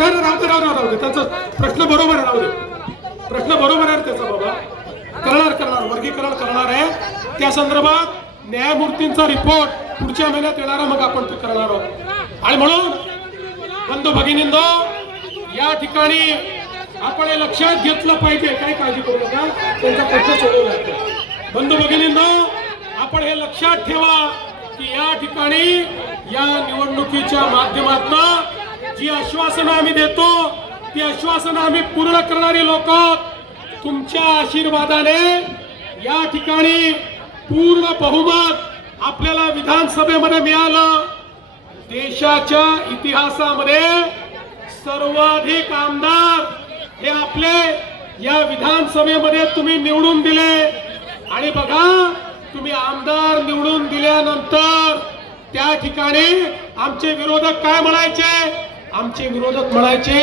राहू दे त्यांचा प्रश्न बरोबर आहे, राहू दे प्रश्न बरोबर आहे त्याचा बाबा. करणार वर्गीकरण करणार आहे. त्या संदर्भात न्यायमूर्तींचा रिपोर्ट पुढच्या महिन्यात येणार, मग आपण ते करणार आहोत. आणि म्हणून बंधू भगिनींनो, या ठिकाणी आपण हे लक्षात घेतलं पाहिजे. काही काळजी करू नका, त्यांचा प्रश्न सोडवला आहे. बंधू भगिनींनो, आपण हे लक्षात ठेवा की या ठिकाणी या निवडणुकीच्या माध्यमातून जी आश्वासनं आम्ही देतो ती आश्वासनं आम्ही पूर्ण करणारी लोक तुमच्या आशीर्वादाने या ठिकाणी पूर्ण बहुमत आपल्याला विधानसभेमध्ये मिळालं. देशाच्या इतिहासामध्ये सर्वाधिक आमदार हे आपले या विधानसभेमध्ये तुम्ही निवडून दिले. आणि बघा, तुम्ही आमदार निवडून दिल्यानंतर त्या ठिकाणी आमचे विरोधक काय म्हणायचे? आमचे विरोधक म्हणायचे